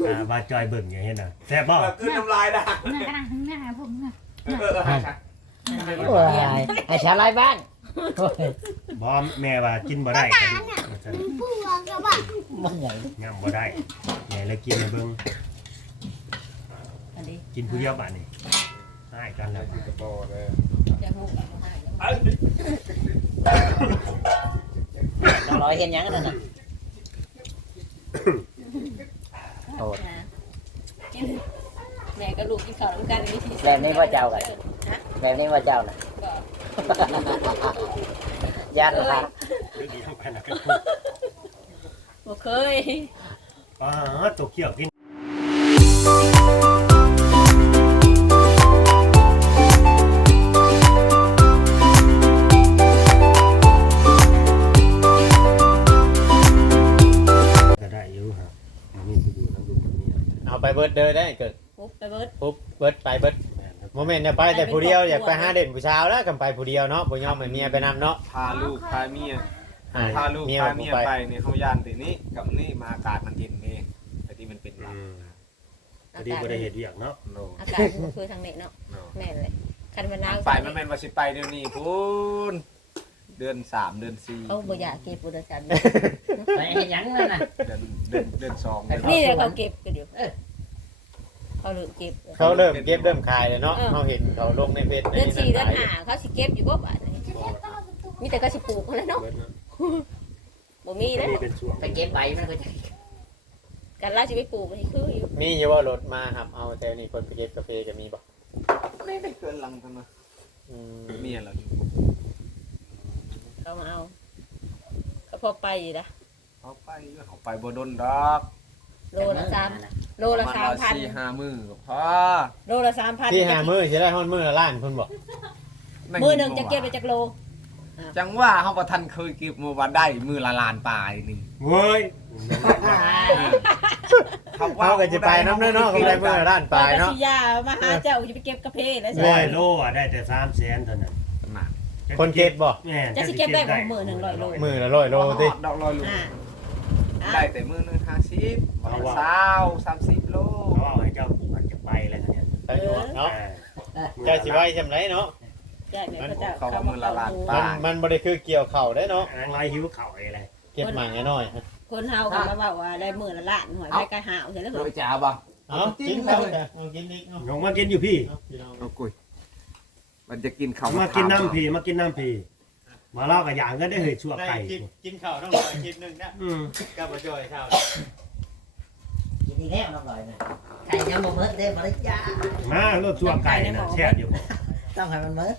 บาจอยเบิ่งอย่างเห็นน่ะแซ่บบ่คือน้ำลายด่าหน้ากระดาษหน้าผมน่ะโอ้ยไอ้ชาลายบ้านโอ้ยบ่แม่ว่ากินบ่ได้กระดูกว่าซั่นผู้วางกับว่ามันใหญ่ย่ำบ่ได้แม่เลยกินให้เบิ่งอันนี้กินผู้เดียวบัดนี้ได้กันแล้วกระโปงเลยจะหูได้น้องร้อยเห็นยังกันน่ะโอ้ยกินแม่กับลูกกินข้าวด้วยกันวิธีแบบนี้ว่าเจ้ากันแบบนี้ว่าเจ้าน่ะญาติละเรื่องนี้ทำกันนะกันบ่เคยตกเกี่ยวกินก็ได้อยู่ครับมันมีผู้อยู่ทั้งลูกทั้งเมียเอาไปเบิดเด้อได้เกิดปุ๊บไปเบิดปุ๊บเบิดไปเบิดแม่นครับโมเมนต์เนี่ยไปแต่ผู้เดียวอยากไปหาเด่นผู้สาวแล้วกันไปผู้เดียวเนาะบ่ยอมให้เมียไปนำเนาะพาลูกพาเมียพาลูกเมียพาบ่เมียไปไปเนี่ยเขาย่านแต่นี้กับนี่มาอากาศมันเย็นนี่แต่ที่มันเป็นหลัอืกมพอดีบ่ได้เฮ็ดเวียกเนาะโนอากาศมันคือทางเน็ตเนาะโนแม่นเลยคันมันหนาวไปมันแม่นว่าสิไปเดี๋ยวนี้พูนเดือน3เดือน4 เขาบ่อยากเก็บบ่ได้จันไปเห็นยังนั่นน่ะเดือน2เดือนนี่เลยเขาเก็บกันเดี๋ยวเขาเริ่มเก็บเขาเริ่มเก็บเริ่มขายเลยเนาะเขาเห็นเขาลงในเฟซในเดือน4เดือนขาย 5เขาสิเก็บอยู่บ่บาดนี้มีแต่ก็สิปลูกแล้วเนาะเบิดเนาะบ่มีแล้วนี่เป็นช่วงไปเก็บใบมันก็จะกันลาสิไปปลูกมันคืออยู่มีอยู่ว่ารถมาครับเอาแต่นี่คนไปเก็บกาแฟก็มีบ่ไม่ได้เกินหลังทำไมอืมเมียเราอยู่เขามาเอาก็พอไปอยู่นะเขาไปบ่ดนดอกโลละ3โลละประมาณ 3,000 4-5 มื้อก็พอโลละ3,000 ที่หามือจะได้ห้อนมือละล้านคุณบอกมื้อหนึงจะเก็บได้จักโลจังว่าเฮาบ่ทันเคยเก็บมื้อว่าได้มื้อละล้านปลายนี่เว้ยเขาก็จะไปน้ำเนาะเขาได้มือละล้านปลายเนาะสิยามาหาเจ้าจะไปเก็บกาแฟแล้วร้อยโลอ่ะได้แต่300,000เท่านั้นน่ะคนเก็บบ่แม่นจะสิเก็บได้บ่มื้อหนึง100โลมือละ100โลติดอกลอยลูกอ่าได้แต่มื้อนึง50ประมาณ20 30โลเขาเอาให้เจ้าปลูกมันจะไปอะไรเนี่ยไปดูเนาะเจ้าสิไว้จำไรเนาะใช่แม่เขาจะมันบ่ได้คือเกี่ยวเข่าได้เนาะนางไรหิวเข่าอะไรเก็บหมางน้อยคนเฮาก็มาเว้าว่าได้มื้อละล้านหวยไปก็หาวใช่แล้วโดยจ้าบ่ๆเอากินเขาจ้ะเอากินนิดเนาะน้องมากินอยู่พี่เอากุยมันจะกินข้าวมากินน้ำพี่มากินน้ำพี่มาเล่ากับอย่างก็ได้เหยชั่วไก่กินข้าวต้องรอคลิปนึงนะอืมกับบ่จ่อยข้าวกินอีกแล้วน้องร้อยน่ะไก่ยังบ่หมดเด้บ่ได้จ้ามารถชั่วไก่นะแช่บอยู่ต้องให้มันหมด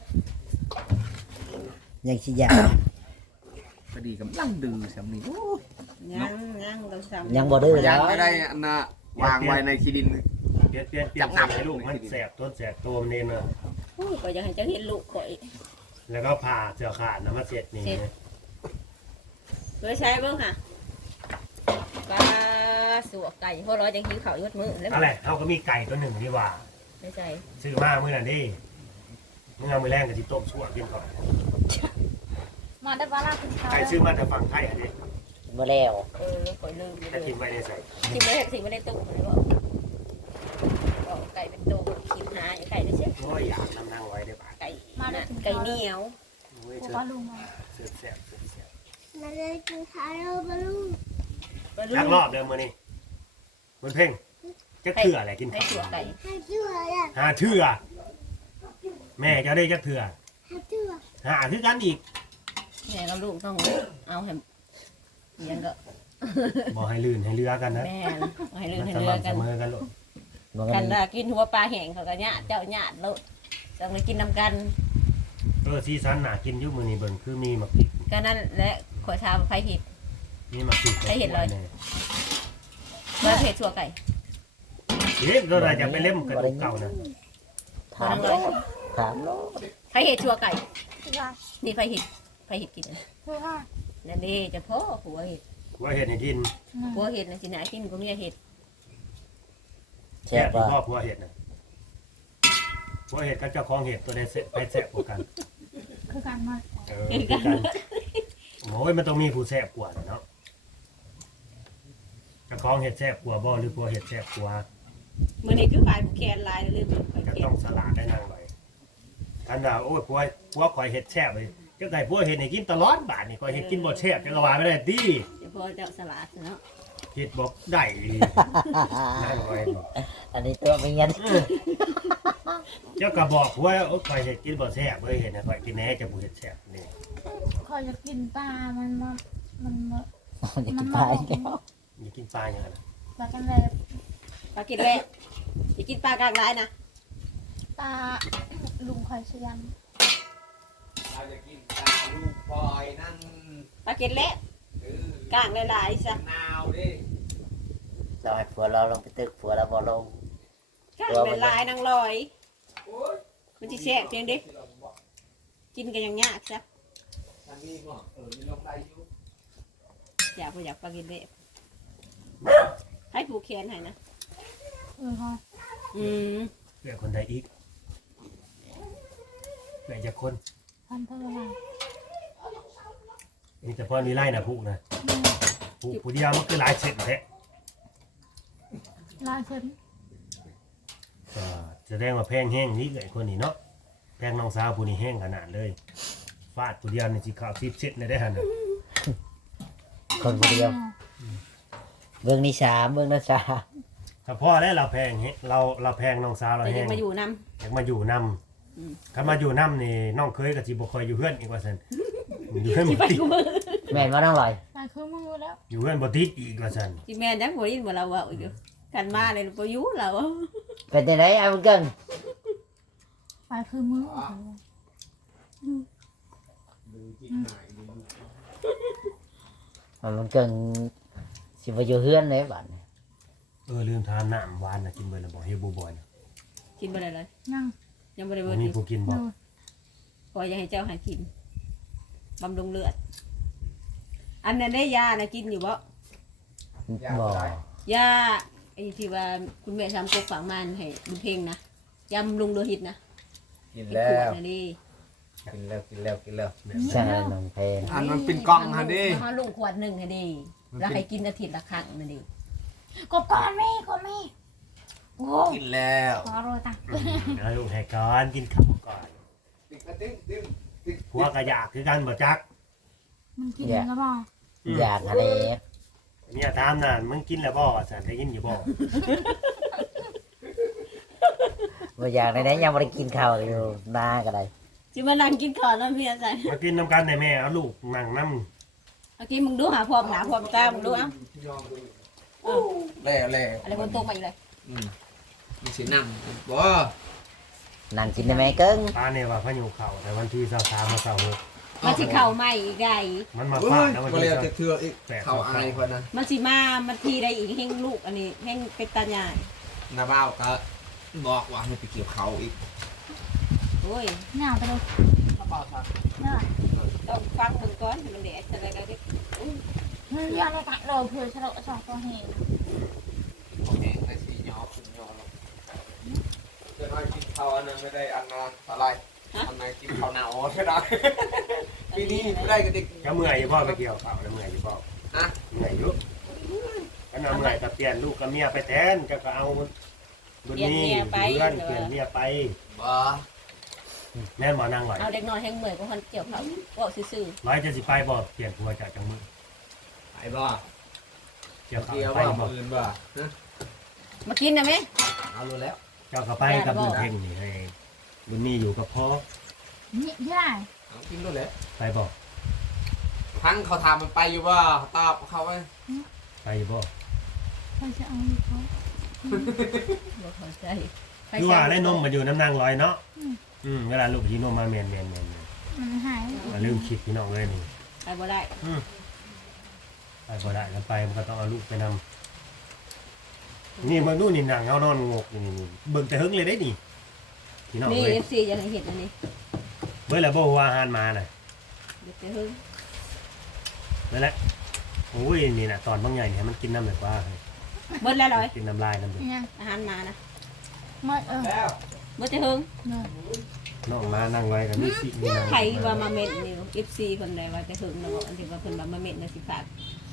ยังสิยาพอดีกำลังดื้อสำนี้ยังต้องซ้ำยังบ่ดื้อยัแล้งวไม่ได้อันน่ะวางไว้ในขี้ดินเปลี่ยนให้ลูกมันแสบต้นแสบตัวมันเองนะก็ยังให้เจ้าเห็นลูกข่อยแล้วก็ผ่าเสือขาดนะมาเสร็จนี่เพื่อใช้เบิ่งค่ะปลาสวกไก่เพราะร้อยจังหิวข้าวยดมื้อแล้วอะไรเขาก็มีไก่ตัวหนึ่งนี่ว่าไม่ใช่ซื้อมาเมื่อนั้นดิเมื่อเอาไปแรงกับที่ต้มชั่วกินก่อนมาได้บ้าล่าคุณเขาไก่ซื้อมาแต่ฝั่งไทยอันนี้บ่แล้วข่อยลืมถ้ากินไว้ในใส่กินไม่ได้สิไม่ได้ตุ้มเลยว่าไก่เป็นตัวคิมหาอย่างไก่ได้เช่โอ้ยอยากทำนั่งไว้ได้ป่ะไก่ไก่เหนียวโอ้ยผมเสือก็ลุงมาเสือแสบเสือแสบมาเลยกินข้าวแล้วมาลุงยักรอบเดิมมือนี่มันเพ่งจะเถื่ออะไรกินให้ข้าวตัวไก่ให้เชื่ออ่ะหาเถื่อแม่จะได้จักเถื่อให้เชื่อหาคือกันอีกแม่กับลูกต้องเอาให้ยังก็บอกให้ลื่นให้เรือกันนะแม่ให้ลื่นมันให้สเรือม่ำเสกันมอกันหรอกบ่กักัน นละกินหัวปลาแห้งเขาก็ญาติเจ้าญาติแล้วต้องไปกินน้ำกันซีซันหนากินอยุ่มือนี่เบิ่งคือมีหมักพริกก็นั่นแหละขอชามไฟหิดมีหมักพริกให้เห็นเลย ว่าเผ็ดชัวไก่เฮ้ยเราจะไปเล่มกระดูกเก่านะถามโลดถามโลดไฟเห็ดชัวไก่คือว่านี่ไฟหิดกินคือว่านั่นดีจะพ่อหัวเห็ดว่าเห็ดให้กินหัวเห็ดนะสินะกินก็มีเห็ดแซ่บที่ว่าพ่อพัวเห็ดนะพัวเห็ดกับเจ้าของเห็ดตัวใดเสะไปแสบกว่ากันคือการมาคือกันโอ้ยมันต้องมีผู้แสบกว่าเนาะเจะคล้าของเห็ดแซ่บกลัวบ่หรือผัวเห็ดแซ่บกลัวมื้อนี้คือฝ่ายผู้แคนหลายเรื่องข่อยก็เก็ต้บองสละได้นางไว้คันว่าโอ้ยผัวข่อยเห็ดแซ่บเลยเจ้าไก่ผัวเห็ดให้กินตลอดบาดนี่ข่อยเห็ดกินบ่แซ่บจังก็ว่าไม่ได้ติเดี๋ยวพอเจ้าสลัดเนาะเห็ดบ่ได้นางไว้อันนี้ตัวเป็นยันเจ้าก็บอกผัวโอ้ยข่อยเห็ดกินบ่แซ่บเว้ยเห็ดให้ข่อยกินแหน่จะบ่เห็ดแซ่บนี่คอยจะกินปลามันมามันมาจะกินปลาอีกแล้วอย่ากินปลาอย่างนั้นนะปลากันเลยปลากินเลยอย่ากินปลากลางหลายนะปลาลุงคอยเชียนเราจะกินตาลูกปอยนั่นปลากินเละกลางหลายๆซะนาวดิเราให้ผัวเราลงไปตึกผัวเราบ่ลงกลางหลายๆนางลอยโอ้ยมันสิแซ่บจังเด้กินกันอย่างยากซะทางนี้บ่มีลงได้อยู่อยากบ่อยากปลากินเละให้ผูกแขนให้นะค่ะอืมเพื่อคนใดอีกเพื่อจะคนพันเท่าไหร่มีแต่พ่อมีไล่นะผู้นะผู้เดียวมันคือหลายเสร็จแท้ลายเส้นก็แสดงว่าแพงแห้งนี่ไอ้คนนี้เนาะแพงน้องสาวผู้นี้แห้งขนาดเลยฟาดผู้เดียวนี่สิข่าว10เสร็จเลยได้หั่นน่ะคนผู้เดียวเบื้องนี้3เบื้องนั้น3 ถ้าพ่อแล้วเราแพงเราแพงน้องสาวเราแต่ยัแห้งงมาอยู่นอยากมาอยู่นอืมำถ้ามาอยู่นำนี่น้องเคยกับจีบคอยอยู่เพื่อนอีกว่าสันอยู่เพื่อนำบ่ที่ไปติดกูมือแม่นบ่น้องลอยลายคือมือแล้วอยู่เพื่อนบ่ติดอีกว่าสันที่แม่นจังบ่ยินบ่เราเว้าอยู่กันมาเลยบ่อยู่เราเป็นจังได๋เอาเกิงลายคือมือดูจิตหายดูมันเกิงสิบ่อยู่เฮือนเลยบัดนี้ลืมทานน้ำหวานนะกินเบอร์ละบ่เฮบูบอยนะกินบ่ได้เลยยังยังบ่ได้บ่เบิ่มีกินผู้กินบ่ดูขออย่าให้เจ้าหากินบำรุงเลือด อันนั้นได้ยานะกินอยู่บ่บ่ยาไอ้ที่ว่าคุณแม่ทำกกฝังมันให้บุญเพ่งนะยาบำรุงโลหิตนะกินกินแล้ขวดวนะดิกินแล้วกินแล้วกินแล้วใช่น้องเพนอันมันเป็นกล่องฮะดิเฮาลุงขวดหนึงนะดิแล้วให้กินอาทิตย์ละครั้งนะดิกบก่อนแม่กบแม่โอ้กินแล้วขอโรยตังแล้วลูกให้ก่อนกินข้าวก่อนติ๊กกระติ๊กติ๊กผัวก็อยากคือกันบ่จักมันกินแล้วบ่อยากอะไรเนี่ยถามน่ะมึงกินแล้วบ่สันได้ยินอยู่บ่บ่อยากได้ยังบ่ได้กินข้าวอยู่หน้าก็ได้สิมานั่งกินข้าวแล้วเมียใส่มากินน้ำกันได้แม่เอาลูกนั่งน้เมื่อกี้มึงดูหาพร้อมหน้าพร้อมตามึงดูเอ้าแล้วอะไรบนโต๊ะมาอีกเลยมีสีน้ำบ่นั่งกินได้ไหมเกิงำปลาเนี่ยว่าพะยูเข่าแต่วันที่23มา26 มันสิเข้าใหม่อีกได้มันมาเฮ้ฟาย ดแล้ววันก็ที่เลยจะเถื่ออีกเขาอายคนนะมันสิมามันทีได้อีกแห่งลูกอันนี้แห่งเป็นตาใหญ่นาบ้าวก็บอกว่าไม่ไปเกี่ยวเขาอีกโอ้ยหน้าไปดูนาบ้าวครับหน้าต้องฟังเบิ่งก่อนให้มันแดดอะไรก็ได้เฮ้ยยังไม่กัดเลยเพื่อฉลองสองตัวเห็นผมเองในสีหยอคุณยอจะน้อยกินเขาอันนั้นไม่ได้อันนั้นอะไรอันไหนกินเขาหนาวไม่ได้ปีนี้ไม่ได้ก็เด็กก็เมื่อยอยู่บ่ไปเกี่ยวข้าวแล้วเมื่อยอยู่บ่อะเมื่อยอยู่ก็นำเมื่อยก็เปลี่ยนลูกกับเมียไปแทนก็เอาบุญนี้เพื่อนเปลี่ยนเมียไปบ่แม่นหมอนางไหวเอาเด็กน้อยแห่งเหมือนกับคนเกี่ยวเขาบอกซื่อร้อยจะสิไปบ่เปลี่ยนผัวจากจังมือไปบ่เกี่ยวข้าวเกี่ยวไปบ่บ่ปืนบ่นะๆมากินนะแม่เอารู้แล้วเจ้าก็ไปกับบุญเพ่งนี่ให้บุญนี้อยู่กับพ่อนี่ที่ไหนเอากินรู้แล้วไปบ่ทั้งเขาถามมันไปอยู่บ่ตอบเขาไว้ไปบ่ใครจะเอาลูกเขาบอกเข้าใจคือว่าได้นมมาอยู่น้ำนางลอยเนาะเวลาลูกยีนมมาเมียนมันหายลืมคิดพี่น้องเลยนี่ไปบ่ได้ไปบ่ได้แล้วไปมันก็ต้องเอาลูกไปนำนี่มึงดูนี่นางเอานอนงกนี่เบิ่งแต่หึงเลยได้นี่พี่น้องนี่เลย FC ยังเห็นอันนี้เบิ่งแล้วบ่ว่าอาหารมาน่ะเดี๋ยวไปเฮ้ยนั่นแหละโอ้ยนี่น่ะตอนบางใหญ่เนี่ยมันกินน้ำแบบว่าเบิดแล้วเลยกินน้ำลายน้ำเดือดเนี่ยอาหารมานะไม่แล้วเบิดจะเฮิงเนี่ยน้องมานั่งไว้กับมีสิมีนางใครว่ามาเม็ดนี่ FC คนใดว่าจะเฮิงนะบอกอันที่ว่าเพิ่นว่ามาเม็ดนะสิฝาก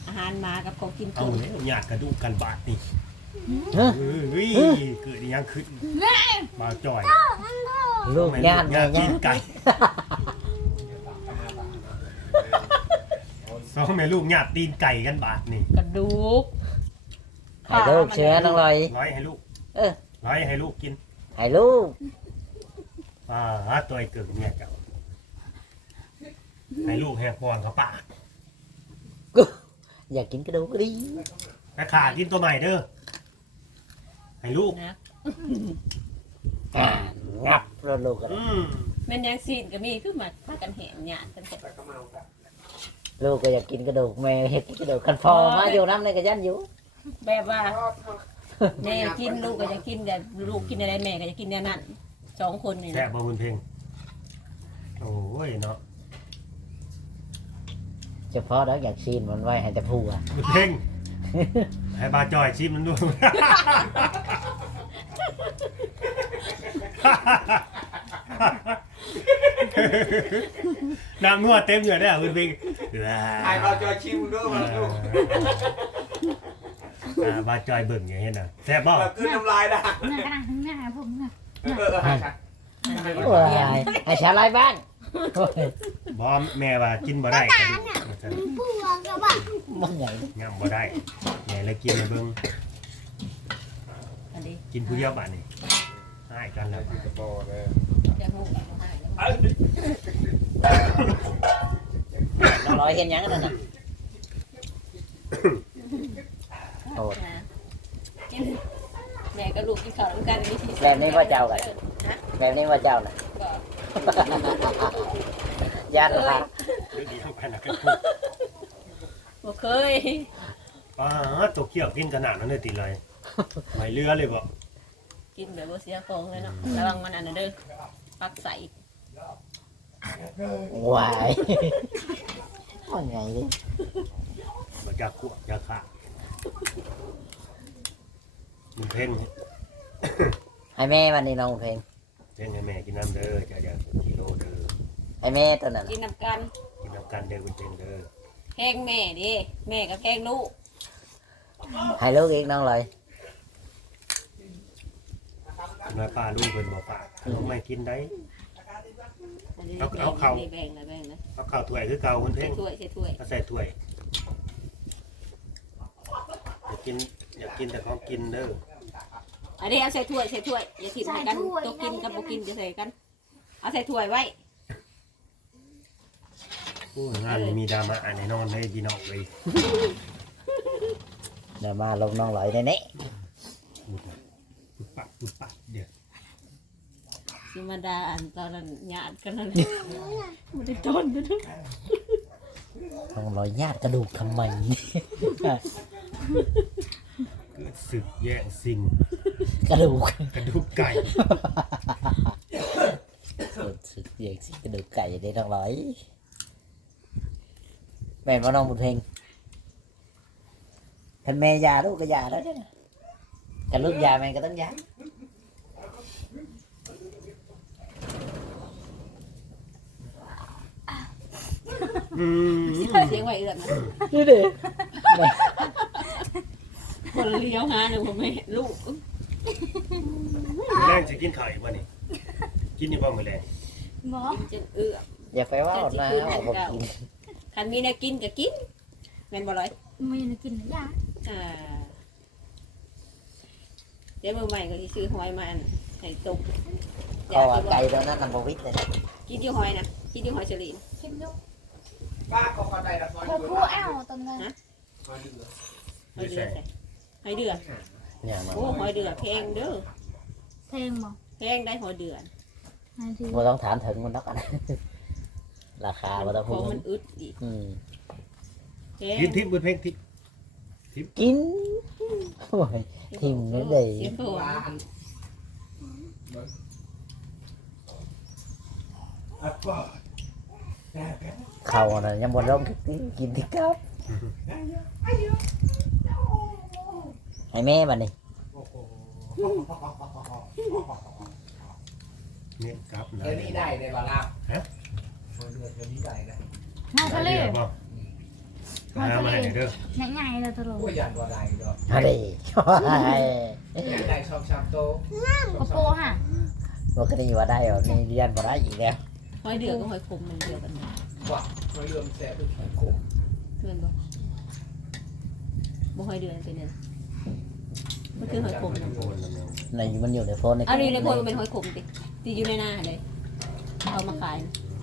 อาหารมากับของกินเอาตุ่มแล้วหยาดกระดูกกันบาดนี่ฮะเฮ้ยเกิดอิหยังขึ้นมาจ่อยลูกญาติญาแม่ติตีญาน ติไก่สองแม่ลูกญาติตีนไก่กันบาดนี่กระดูกให้ลูกเชื้อน้องลอยร้อยให้ลูกเออร้อยให้ลูกกินให้ลูกตัวไอ้เกิดเนี่ยเจ้าให้ลูกแหกปอนเขาปากอยากกินกระดูกก็ดีแต่ขากินตัวใหม่เด้อให้ลูกนะงับแล้วลูกก็แม่นยังซีนก็มีคือมาพากันแหงหยาดกันแต่ลูกก็อยากกินกระดูกแม่อยากกินกระดูกคันพอมาอยู่น้ำในกระยันอยู่แบบว่าแม่กินลูกก็จะกินแต่ลูกกินอะไรแม่ก็จะกินแนวนั้น2คนนี่แซ่บนะบ่บุญเพ่งโอ้ยเนาะเฉพาะแล้วอยากชีนมันไว้ให้แต่ผัวบุญเพ่งให้บาจอยชิมมันด้วยน้ำนัวเต็มอยู่เนี่ยบุญเพ่งไอ้เราจะชิมด้วยมาดูบาจอยเบิ่งอย่างเห็นน่ะแซ่บบ่แบบคือน้ำลายด่าหน้ากระดาษหน้าผมน่ะใช่โอ้ยให้ชาลายบ้างโอ้ยบ่แม่ว่ากินบ่ได้กระดูกผู้ว่าก็ว่ามันใหญ่ย่ำบ่ได้แม่เลยกินให้เบิ่งอันนี้กินผู้เดียวบาดนี่ให้กันแล้วกระโปงเลยจะหูอีกแล้วให้น้องลอยเห็นยังกันน่ะโอ้ยนะกินแม่กับลูกกินข้าวด้วยกันวิธีแบบนี้ว่าเจ้ากันแบบนี้ว่าเจ้าน่ะก็ญาติละเรื่องนี้ทำกันนะกันบ่เคยตัวเกี่ยวกินขนาดนั้นเลยติเลยไม่เรือเลยบ่กินแบบบ่เสียของเลยเนาะระวังมันอันนั้นเด้อปักใส่วายว่าไงดิบ่จะขวบจะขามันเพ่งให้แม่วันนี้น้องเพลงเพ่งให้แม่กินน้ำเด้อจะอย่ากิโลเด้อให้แม่ตัวนั้นกินน้ำกันกินน้ำกันเด้อคุณเพ่งเด้อแพงแม่ดิแม่กับแพงลูกให้ลูกอีกน้องลอยน้อยป้าลูกเป็นบ่ปากลูกไม่กินได้อันนี้เอาเข้าแบ่งนะแบ่งนะเอาข้าวถ้วยคือเก่าคุณใส่เพ่งถ้วยใส่ถ้วยก็ใส่ถ้วยอยากกินแต่ของกินเด้ออันนี้เอาใส่ถ้วยอย่าถิ่มให้กันตัวกินกับบ่กินจะใส่กันเอาใส่ถ้วยไว้โอ้ยงานนี้มีดราม่าแน่นอนเลยพี่น้องเลยเดี๋ยวมาลงน้องลอยในนี้ปุ๊บปักเดี๋ยวสิมาดาอันตอนนั้นญาติกันนั่นบ่ได้ต้นเด้อน้องลอยญาติกระดูกทำไมเกิดศึกแย่งสิ่งกระดูกกระดูกไก่สึกเรียกสิกระดูกไก่ได้น้องลอยแม่นว่าน้องบุญเพลงท่านแม่ยาลูกก็ยาแล้วเนี่ยแต่ลูกยาแม่ก็ต้องยาเสียงไหวเอื้อนนะนี่ดิคนเลี้ยวหาหนึ่งผมไม่เห็นลูกแรงจะกินข้าวอีกวันนี้กินนี่บ้างไหมแรงหมอกินจนเอื้ออย่าไปว่าอดนะว่าผมกินคันมีแนวกินก็กินแม่นบ่ร้อยมีนกินยาอ่าเดี๋ยวมือใหม่ก็สิซื้อหอยมาอันให้ตุกเพราะว่าไก่ตัวนั้นนำบวิทเลยนะกินที่หอยนะกินที่หอยเฉลีนคิดดูป้าก็เข้าใจละซอยพอผู้อ้าวตรงนั้นหอยเดือดใส่หอยเดือดเนี่ยมันโอ้หอยเดือดแพงเด้อเพลงบ่แพงได้หอยเดือดนาทีเราต้องถามถึงมันนักอัน ราคาเราต้องขพูองดมันอึดอีกอืมแพงกินทิพย์บนเพลงทิพย์กินโอ้ยทิมไม่ได้เสียโผล่ป้าอันเขาน่ะยังบนร่มกินที่กับให้แม่บัดนี้เนี่ยครับนะเดี๋ยวนี้ได้ในบ้านเราเดือดเดี๋ยวนี้ได้นะมาทะเลบ่หามาให้เด้อใหญ่ๆเลยตลอดโอ้ยยันว่าใดดอกอะไรยันได้ชอบชามโตกระโปงค่ะปกติว่าได้เหรอนี่เรียนบ่ได้อีกแล้วหอยเดือกับหอยขมมันเดียวกันไหมว่าไม่เรื่องแสบเป็นขมเพื่อนบ่บ่หอยเดือเป็นเนี่ยมันคือหอยขมนะโอนแล้วเนาะในมันอยู่ในโฟนในอันนี้ในโพยมันเป็นหอยขมติตีอยู่ในหน้าเลยเอามาขาย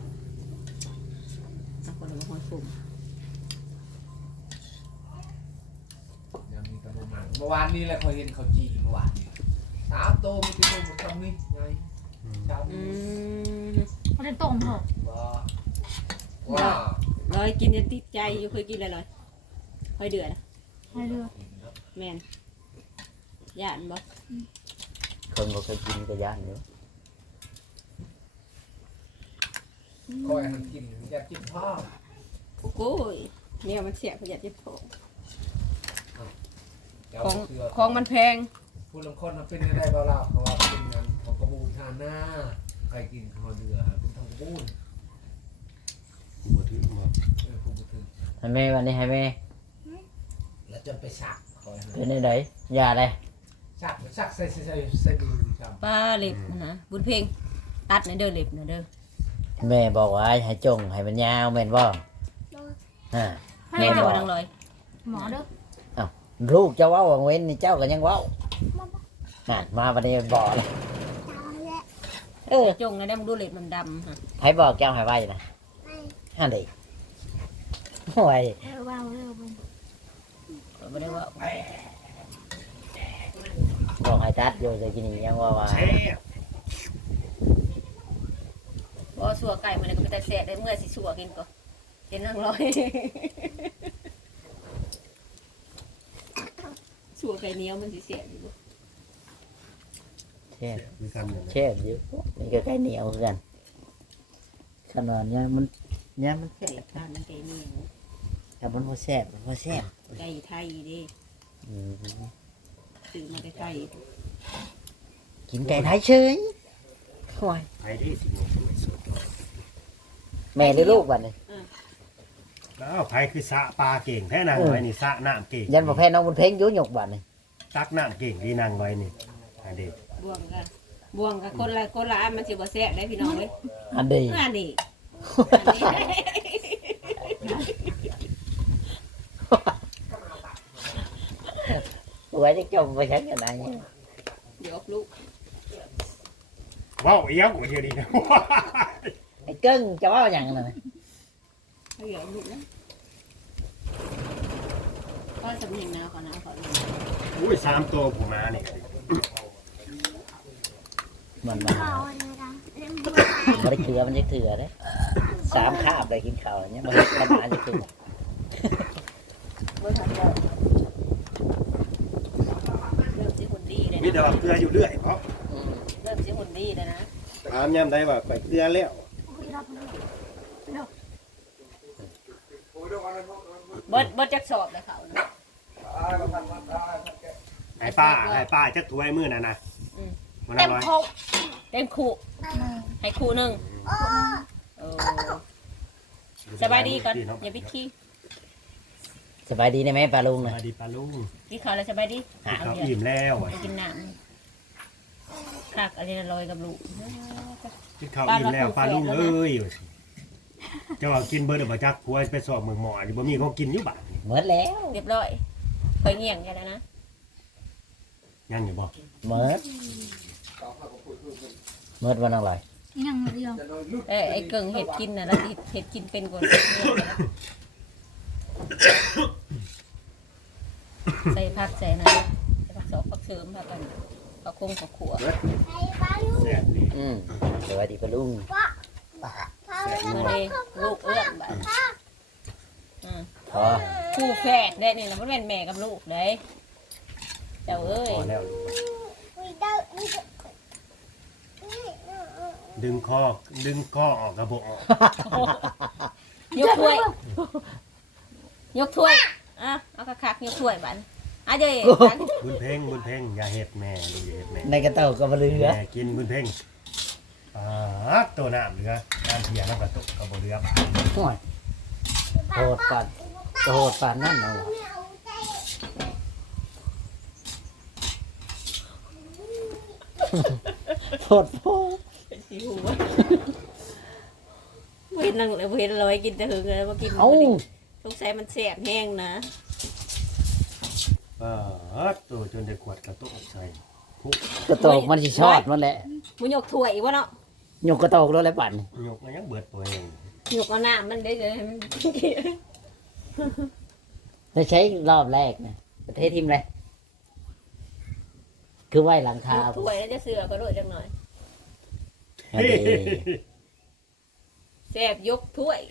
คนละหอยขมยังมีตะลุมันเมื่อวานนี้แหละเขาเห็นเขาจีเมื่อวานสามโตมันจะโตหมดคำนี้ไงชาวอืมมันจะต้มเหรอว้าร้อยกินจะติดใจอยู่เคยกินอะไรเลยหอยเดือดให้เลือกแมนย่านบ่คนบ่เคยกินก็ย่านอยู่คอยหันกินอยากกินพ่อโอ้ยเนี่ยมันเสียประหยัดเจ็บท้องเดี๋ยวของเสือของมันแพงผู้ลงคนเป็นยังไงบ้างล่ะเพราะว่าเป็นงานของกระบูนทานหน้าใครกินข้าวเดือเป็นทองกระบูนบ่ถือบ่ผู้บุตรให้แม่วันนี้ให้แม่แล้วจนไปสักคอยเป็นได้ไหนยาเลยสักใส่ดีครับป้าเล็บนะบุญเพลงตัดในเด้อเล็บนะเด้อแม่บอกว่าให้จงให้มันยาวแม่นบ่ฮะแม่จะมาดังลอยหมอเด้อลูกเจ้าเว้าวังเว้นนี่เจ้าก็ยังเว้านั่นมาวันนี้บอกเลยเออจงนะได้มึงดูเล็บมันดำฮะให้บอกเจ้าให้ไว้นะฮันดิโอ้ยเออว่าเร็วไปไม่ได้ว่าบอกให้ตัดอยู่จะกินยังว่าแช่บบ่สัวไก่มันก็ไปแต่แสะได้เมื่อสิสัวกินก็เห็นนั่งลอยสัวไก่เหนียวมันสิเสียอยู่บ่เช่คือกันนั่นแหละเช่อยู่นี่ก็ใกล้เหนียวคือกันขนาดเนี้ยมันไก่ทานไก่เหนียวแต่มันพอแซ่บมันพอแซ่บไก่ไทยเด้อืมซื้อมาไก่กินไก่ไทยเฉยโอ้ยไปดิสิโมงสมัยสดแม่หรือลูกบัดนี้แล้วไผคือสะปลาเก่งแท้นางไว้นี่สะน้ำเก่งยันบ่แพ้น้องบุญเพ็งอยู่หยกบัดนี้ตักน้ำเก่งดีนางไว้นี่อันเด็กบวงกับคนละอันมันสิบ่แซ่บได้พี่น้องเว้ยอันดีอันนี้ไว้จะจมไปชั้นกันไหนเดี๋ยวลูกว้าวเอี้ยวกว่าเดียวดีนะไอ้เกิ้งจะว่าอย่างนั้นน่ะเดี๋ยวลูกนะก็สำเนียงนาวก่อนนะขอดูอุ้ย3ตัวผมมาเนี่ยมันข้าวอะไรนะเล่นบัวบ่ได้เถือมันจะเถือเด้3คาบเลยกินข้าวเนี่ยบ่เฮ็ดประมาณจะถึงเมื่อทำแล้วเริ่มสิหุ่นดีเลยมีนะแต่ว่าเกลืออยู่เรื่อยเพราะเริ่มสิหุ่นดีเลยนะถามย้ำได้ว่าไปเกลือแล้วคุยรับเลยเบิดจักสอบเลยเขานะให้ป้าจักถ้วยมื้อนั่นน่ะมันเต็อมร่อยโคกเต็มคู่ให้คู่หนึ่งสบายดีก่อนอย่าไปขี้สบายดีนะแม่ปลาลุงสนะบายดีปลาลุงกินข้าวแล้วสบายดีที่เขาอิ่มแล้วอะไปกินน้ำคักอะไรลอยกับลูกที่เขาอิ่มแล้วปลาลุงเอ้ยเจ้าว่ากินเบิดเอาบ่จักผัวไปสอบเมืองหมอนี่บ่มีของกินอยู่บ้านนี่หมดแล้วเรียบร้อยเคยเงี่ยงกันแล้วนะยังอยู่บ่หมดหมดวันอะไรยังเดียวไอ้เกิ่งเห็ดกินนะแล้วเห็ดกินเป็นกว่าใส่ผักใส่นะใส่ผักสอกผักเสริมผักกันผักคงผักขัวแซ่บดีสวัสดีปลาลุงแซ่บเมื่อนี้ลูกเอื้อมบ้านพอคู่แฝดได้นี่นะมันเป็นแม่กับลูกเลยเจ้าเอ้ยพอแล้วดึงคอออกกระบอกออกยกถ้วยยกถ้วยอ่ะเอาคักๆยกถ้วยบ้านอ่ะเจ๊บ้านบุญเพ่งอย่าเห็ดแม่ดูอย่าเห็ดแม่ในกระเต่าก็มาเรือแม่กินบุญเพ่งตัวน้ำเหลือการเทียน้ำกระตุกกระบอกเรือห่วยโทษก่อนโหดปานนั่นเนาะโทษพ่อเป็นสีหัวเห็นนั่งเลยเห็นลอยกินแต่หึงเลยว่ากินเอ้าสงสัยมันแสบแห้งนะตัวจนได้ขวดกระตุกใส่กระโตกมันสิชอดมันแหละมันยกถ้วยอีกวะเนาะยกกระโตกแล้วแหละปั่นยกมันยังเบิดตัวเองยกเอาน้ำมันได้เลยให้มันได้ใช้รอบแรกนะประเทศทีมอะไรคือไหวหลังคายกถ้วยแล้วจะเสือก็โดดจังหน่อยอันนี้แสบยกถ้วย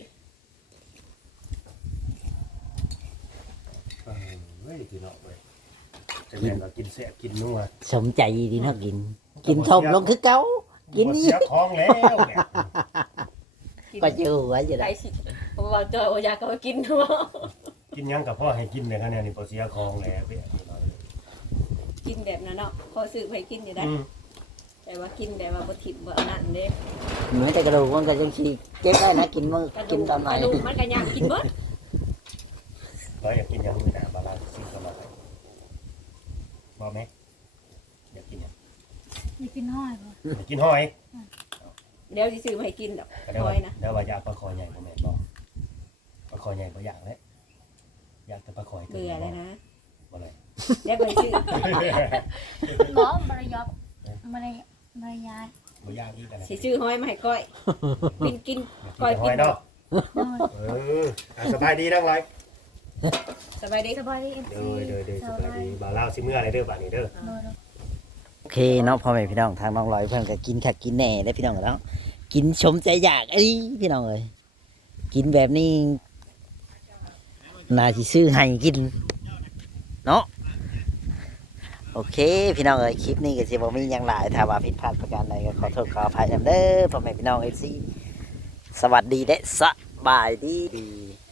เฮ้ยพี่น้องเว้ยแต่แม่ก็กินแซ่บกินนัวสมใจดีเนาะกิน กินทมลงคือเก่ากินนี่เสียท้องแล้วเนี่ยก็เจอหัวอยู่ไก่ได้สิเพราะว่าจอยอยากเขากินเนาะกินหยังกับพ่อให้กินในขณะนี้พอเสียคองแล้วพี่น้องกินแบบนั้นเนาะขอซื้อไปกินอยู่ได้ แต่ว่ากินแบบว่าบ่ถิ่มบ่อันนั่นเด้เหมือนแต่กระดูกมันก็ยังชีเก็บได้นะกินมื้อกระกิดูนกตอนไหนกระดูกมันก็อยากกินเบิดเราอยากกินหยังไม่น่าบาลานซ์สิ่งตลอดบอกไหมอยากกินหยังอย่ากินห้อยบ่อยากกินหอยเดี๋ยวสิซื้อมาให้กินดอกก็ได้หว่าอยนะได้ว่าอยากปลาคอใหญ่พ่อแม่บอกปลาคอใหญ่บ่อยากแล้วอยากแต่ปลาคอยเบื่อเลยนะบ่เลยเดี๋ยวไปซื้อหมอมารยอบมารยมารยาทบ่อยากอีกอะไรสิซื้อหอยมาให้ก้อยกินก้อยหอยเนาะโดยสบายดีนั่งไรสบายดีสบายดีเด้อสบายดีบ่าวลาวสิเมื่ออะไรเด้อบ้านนี้เด้อโดยโอเคเนาะพ่อแม่พี่น้องทางน้องลอยเพิ่นก็กินคักกินแหน่ได้พี่น้องแล้วกินสมใจอยากเอ้ยพี่น้องเอ้ยกินแบบนี้น่าสิซื้อให้กินเนาะโอเคพี่น้องเอ้ยคลิปนี้ก็สิบ่มีหยังหลายถ้าว่าผิดพลาดประการใดก็ขอโทษขออภัยนำเด้อพ่อแม่พี่น้อง FC สวัสดีและสบายดี